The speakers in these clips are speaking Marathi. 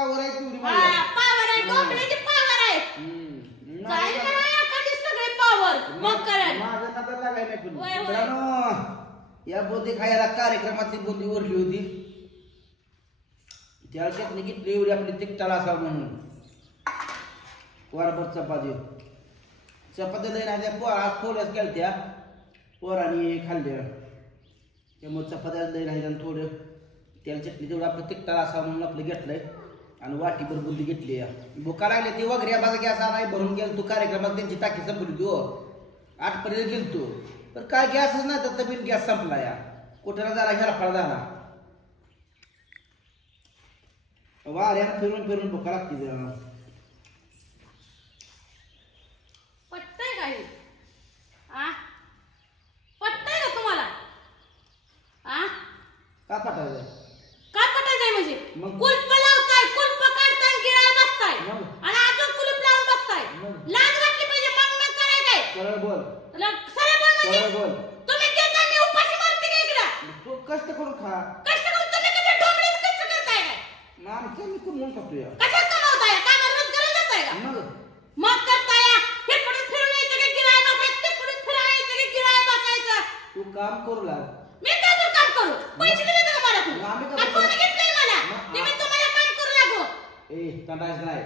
पावर आहे तेवढी पावर आहे डोंबल्याची पावर आहे काय नाही एखादी सगळे पावर मग काय माझं नादाला लागाय नाही पण मित्रांनो या बुंदी खायला कार्यक्रमातली बुंदी उरली होती त्या चटणी घेतली एवढी आपली तिखटाला असावं म्हणून वारभर चपाती दही नाही त्या पोरा थोड्याच केल्या पोराने खाल्ल्या त्यामुळे चपात्या दही राहिल्या आणि थोडं त्याला चटणी तेवढं आपलं तिखटाला असावं म्हणून आपलं घेतलंय आणि वाटीभर बुंदी घेतली भुका लागली ती वगैरे माझा गॅस नाही भरून गेल तू कार्यक्रमात त्यांची टाकी संपली तू 8 पर्यंत गेलतो तर काय गॅसच नाही तर तबीन गॅस संपला या कुठं झाला हेरफाळ झाला वाऱ्यानं फिरून फिरून भुका लागते पटतंय काय पटतंय का तुम्हाला का पटायचं काय पटायचंय म्हणजे कुलप लावताय कुलप काढताय गिराय बसताय आणि अजून कुलप लावून बसताय लाज वाटली पाहिजे मग कराय काय सरळ बोल सरळ बोल म्हणजे बोल तुम्ही देता मी उपाशी मारते का इकडं तू कष्ट करून खा कष्ट करून तुम्ही कसे डोंबले कष्ट करताय काय आमच्या मी कमवून खातोय कशा कमावताय कामाला रोजगार जाताय का मग करताय हे पुढे फिरून यायचं की गिराय बसायचं ते पुढे फिरायचं की गिराय बसायचं तू काम करू लाग मी काय काम करू पैसे दिले का मला तू कोणी घेतलंय मला तुम्ही तुम्हाला काम करू लागो तंडायच नाही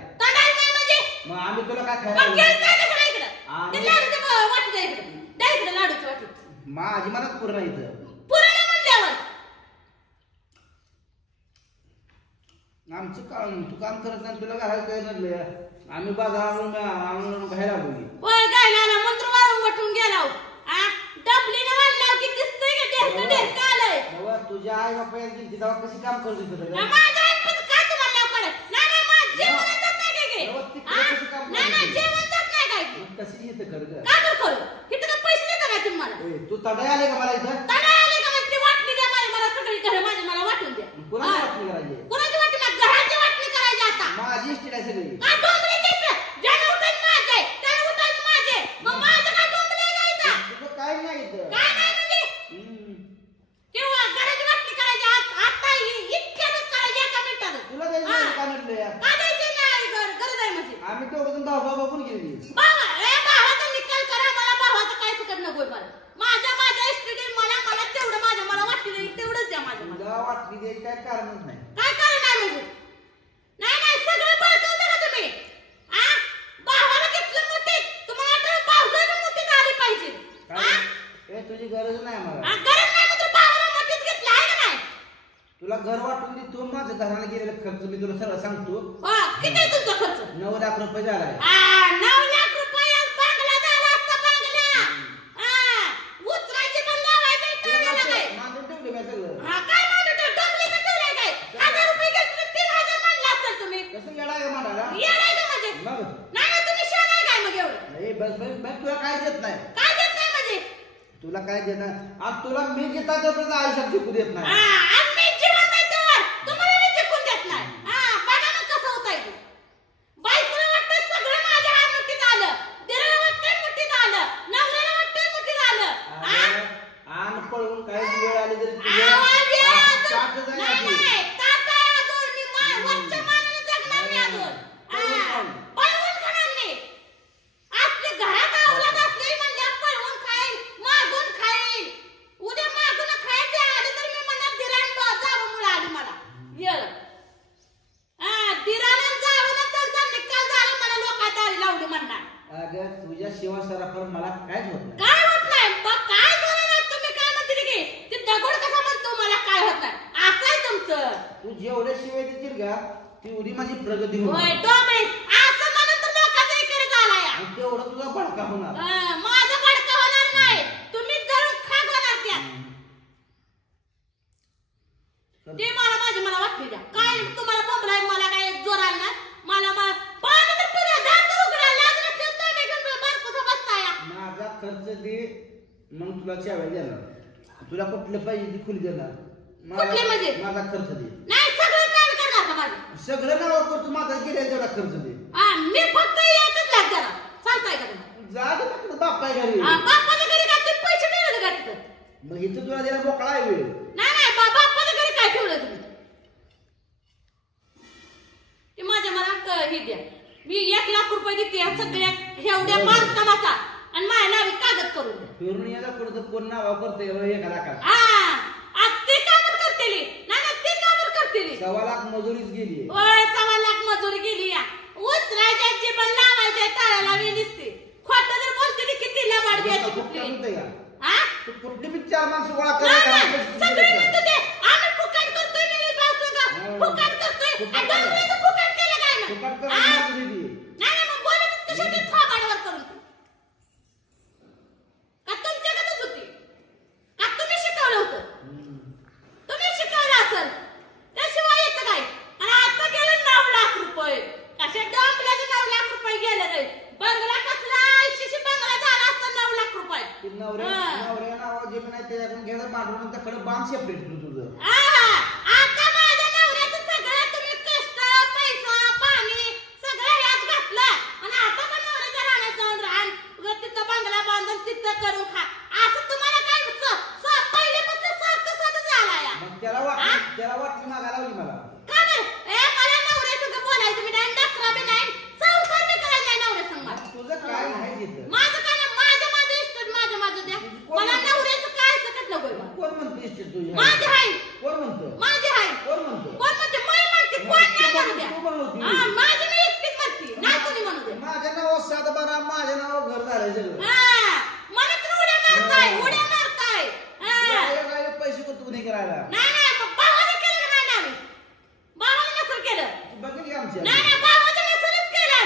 म्हणजे मग आम्ही तुला काय खायला मग गेल काय कसं इकडं ते लाडूचं वाटू द्या इकडं द्या इकडं लाडूचं वाटू माझी मनात पूर्ण इथं पुराणा म्हणल्यावर आमचं काम तू काम करत नाही तुला घालायला काय नडलं आम्ही बाजारात आणून घ्यायला बोली होय गायला ना मंत्र मारून वाटून गेला डबलीने वाढला की दिसतंय का ते ढेरका आलंय बाबा तुझ्या आई बापा गेली तेव्हा कशी काम करत होती माझ्या आईपण का तुम्हाला कळत नाही माझं जेवण जात नाही काय नाही जेवण जात नाही काय कशी येतं कर ग का करू इथं का पैसे देता काय तुम्हाला तू तडे आले का मला इथं तडे आले का मग ती वाटणी द्या मला सगळी घर माझी मला वाटून द्या कोणाची वाटणी करायची कोणाची वाटणी मला घराची वाटणी करायची आता माझी इष्टी आहे सगळी का डोंबल्याची इथं ज्याने उठायचं माझे त्याने उठायचं माझे मग माझं काय डोंबले का इथं तुझं काय नाही इथं काय नाही म्हणजे तेव्हा घराची वाटणी करायची आता इतक्यातच करायची एका मिनिटात तुला द्यायचं का नडलं का द्यायची नाही गरज आहे म्हणजे आम्ही तेवढं भाऊ बघून गेली भावाचा निकाल करा मला भावाचं काय चुकत नको मला माझ्या इस्टेटीत मला तेवढं मला वाटली तेवढंच द्या माझ्या तुला वाटली द्यायची काय कारणच नाही काय कारण आहे म्हणजे नाही सगळं बळकवता का तुम्ही भावाला घेतलं मोठीत तुम्हाला तर भावजानं मोठीत आली पाहिजे तुझी गरज नाही मला गरज नाही म्हणजे भावाला मोठीत घेतलं आहे का नाही तुला घर वाटून दे तू माझ्या घराला गेलेला खर्च मी तुला सरळ सांगतो किती आहे तुमचा खर्च 9 लाख रुपये झालाय 9 लाख रुपये बांगला झाला असता बांगला उचरायचे पण लावायचे काय मागून ठेवले मी सगळं काय म्हणतो डोंबले का ठेवलाय काय 1000 रुपये घेतले 3000 म्हणला असेल तुम्ही कसं येडा आहे म्हणाला येडाय का म्हणजे मग नाही तुम्ही शाळा काय मग एवढं नाही बस तुला काय देत नाही काय देत नाही म्हणजे तुला काय देणार आज तुला मी घेता तर आयुष्यात टिकू देत नाही आम्ही जीवन नाही देणार तुम्हाला मी टिकून देत नाही बघा मग कसं होतंय बायकोला वाटतं सगळं माझ्या मुठीत आलं दिराला वाटतं मुठीत आलं नवऱ्याला वाटतं मुठीत आलं आण पळून काय वेळ आली तरी तुझ्या शिवा सराफर मला कायच होत नाही काय होत नाही काय झालं ना तुम्ही काय म्हणते की ते दगड कसा म्हणतो मला काय होत नाही असं आहे तुमचं तू जेवढे शिवाय देतील का तेवढी माझी प्रगती होईल असं म्हणून तर लोकांचा इकडे झालाय तेवढं तुझा भडका होणार माझा भडका होणार नाही तुम्ही जरूर खाग होणार त्यात ते मला वाटली द्या काय तुम्हाला बोंबलाय मला काय जोर आला ना मला पाहणं तर पुऱ्या दात उघडा लागलं असेल तर मी घेऊन बारकोसा बसताय माझा खर्च दे मग तुला चाव्या देणार तुला कुठलं पाहिजे ती खुली देणार कुठले म्हणजे माझा खर्च दे नाही सगळं नाव करणार का माझं सगळं नाव करतो माझा गेल्या तेवढा खर्च दे मी फक्त एकच लाख देणार सांगताय का तुम्हाला जा दे ना बाप्पा घरी बाप्पाच्या घरी काय तुम्ही पैसे ठेवले का तिथं मग इथं तुला द्यायला मोकळा आहे वेळ नाही बाप्पाच्या घरी काय ठेवलं तुम्ही हे द्या. मी 1 लाख रुपये देते या सगळ्या एवढ्या बांधकामाचा आणि माझ्या नावे कागद करून द्या. फिरून यायला कुठं तर कोण नाव करते 1 लाखात. ते कामर करतेली नाही ते कामर करतेली. 1.25 लाख मजुरीच गेली. 1.25 लाख मजुरी गेली या. उचलायच्या जीवन लावायच्या टाळाला मी दिसते. खोटं जर बोलते ती किती लबाड द्यायची कुठली तू कुठली बी 4 माणसं गोळा करायला सगळे म्हणतो ते आम्ही फुकट करतोय मी बासू का फुकट करतोय आणि दुसऱ्याचं फुकट केलं काय ना फुकट करून नाही मग बोलत तशी ती थापाडवर करून का तुमच्याकडे होती का तुम्ही शिकवलं होतं तुम्ही शिकवलं असेल त्याशिवाय येतं काय. आणि आता गेलं 9 लाख रुपये कशा डोंबल्याचे 9 लाख रुपये गेले नाही. बंगला कसला 80 बंगला झाला असता 9 लाख रुपये. नवऱ्या नाव जे नाही त्याच्याकडून घ्यायचं पांढरून त्याकडे बांध सेपरेट तुझं. आता माझ्या नवऱ्याचं सगळं तुम्ही कष्ट पैसा पाणी सगळं यात घातलं आणि आता पण नवऱ्याच्या राहण्यात जाऊन राहण तिथं बंगला बांधून तिथं करून खा असं तुम्हाला काय पहिल्यापासून सारखं झाला या. त्याला वाटतं मागायला लावली मला का बरं मला नवऱ्या संग बोलायचं मी नाही डकरा बी नाही संसार बी करायचा नाही नवऱ्या संग. तुझं काय नाही तिथं माझं काय नाही माझं इष्ट माझं द्या मला नवऱ्याचं काय सकट नकोय. कोण म्हणतो इष्ट तुझ्या माझे आहे कोण म्हणतो माझे आहे कोण म्हणतो कोण म्हणते मी म्हणते कोण नाही म्हणू द्या. तू म्हणत माझी मी एकटीच म्हणते नाही कोणी म्हणू द्या. माझ्या नाव 7 12 माझ्या नाव घर झालंय सगळं. मला तर उड्या मारताय पैसे कोण नाही करायला. नाही भावाने केलं का नाही आम्ही भावाने नसल केलं बघेल की आमच्या नाही भावाने नसलच केलं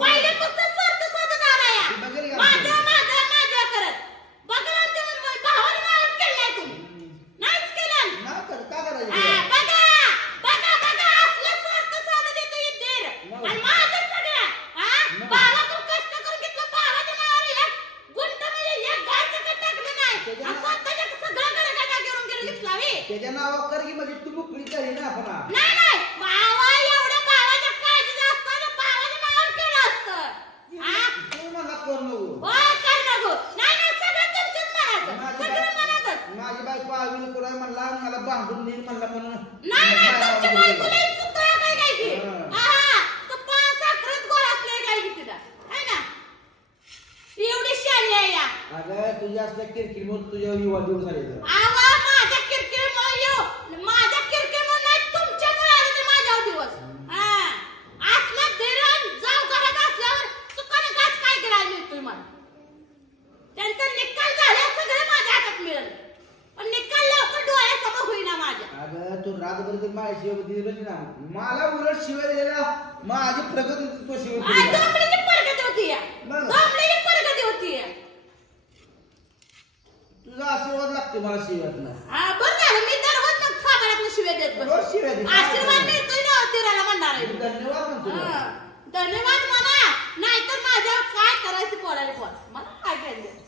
पहिल्यापासून स्वार्थ साधत आलाय माझ्या करत बघा आमच्या भावाने नावच केलं नाही तुम्ही नाहीच केलं नाही कर का करायचं. बघा असलं स्वार्थ साधत येतो इद्देर आणि माझं सगळं भावाकडून कष्ट करून घेतलं भावाच्या नावावर 1 गुंठ म्हणजे 1 गाय सकट टाकलं नाही स्वतःच्या सगळं गडगडा घेऊन घेतला त्याच्या नावावर कर की म्हणजे तू मुकली तरी ना आपण नाही भावा एवढ्या भावाच्या काळजी असताना भावाच्या नावावर केलं असतं. तू मला कर नको कर नको नाही सगळं तुमचंच म्हणायचं सगळं म्हणायचं. माझी बायको आवी कोणा म्हणला मला बांधून नेईल म्हणला म्हणून नाही तुमच्या बायकोला चुकतोय काय की तू 5 साखरेत गोळ असले काय की तिला है ना एवढी शाली आहे या. अगं तुझ्या असल्या किरकिरीमुळे तुझ्या युवा दिवस झाले. माझ्या किरकिरीमुळे माझ्या किरकिरीमुळे नाही तुमच्यामुळे आले ते माझ्यावर दिवस. असला धीरण जाऊ घरात असल्यावर चुकाने घास काय करायला मिळतोय मला. त्यांचा निकाल झाला सगळं माझ्या हातात मिळेल पण निकाल लवकर डोळ्यासमोर होईना माझ्या. अगं तू रातभर तर माझ्या शिवाय दिली ना मला उलट शिवाय दिलेला माझी प्रगती तो शिवाय दोंबडीची प्रगती होती दोंबडीची प्रगती होती. तुझा आशीर्वाद लागतो मला शिवायत ना. बरं झालं मी दररोज मग साबणात शिव्या देत आशीर्वाद मिळतोय ना तिराला म्हणणार आहे. धन्यवाद म्हणतो धन्यवाद म्हणा नाहीतर माझ्यावर काय करायचं पोराला बोल मला काय करायचं.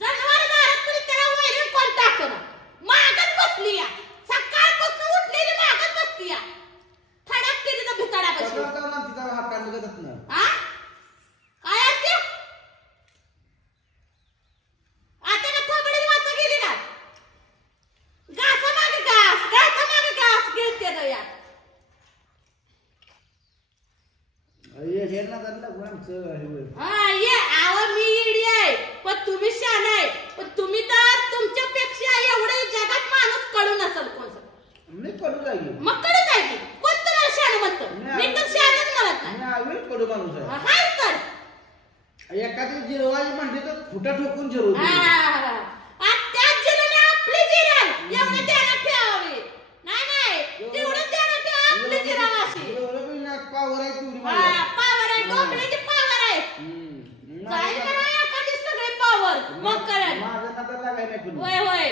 जनावर दारात तरी त्याला वैरण कोण टाकलं मागत बसली या सकाळपासून उठलेली मागत बसली या थडाक केली तर भिताडापाशी हात काढलं जात ना काय असते आता का थोबडी वाचा गेली ना घासा मागे घास गेलते तो या हे ना झालं गुणांचं ये आव मी इडी आहे पण तुम्ही शान आहे पण तुम्ही तर तुमच्यापेक्षा एवढे जगात माणूस कळू नसेल कोण मी कळू जाईल मग कळू जाईल कोण तुम्हाला शान म्हणतो मी तर शानच म्हणत नाही आम्ही कळू माणूस आहे हाय तर एखादी जिरवायची म्हणते तर फुटा ठोकून जिरवू त्या जिरवणे आपली जिरल एवढं ध्यानात ठेवावी नाही तेवढं ध्यानात ठेवा आपली जिरवाशी पावर आहे तेवढी पावर आहे डोंबल्याची पावर आहे जाईल करा एखादी सगळे पावर मग करेल माझ्या नादाला लागायला होय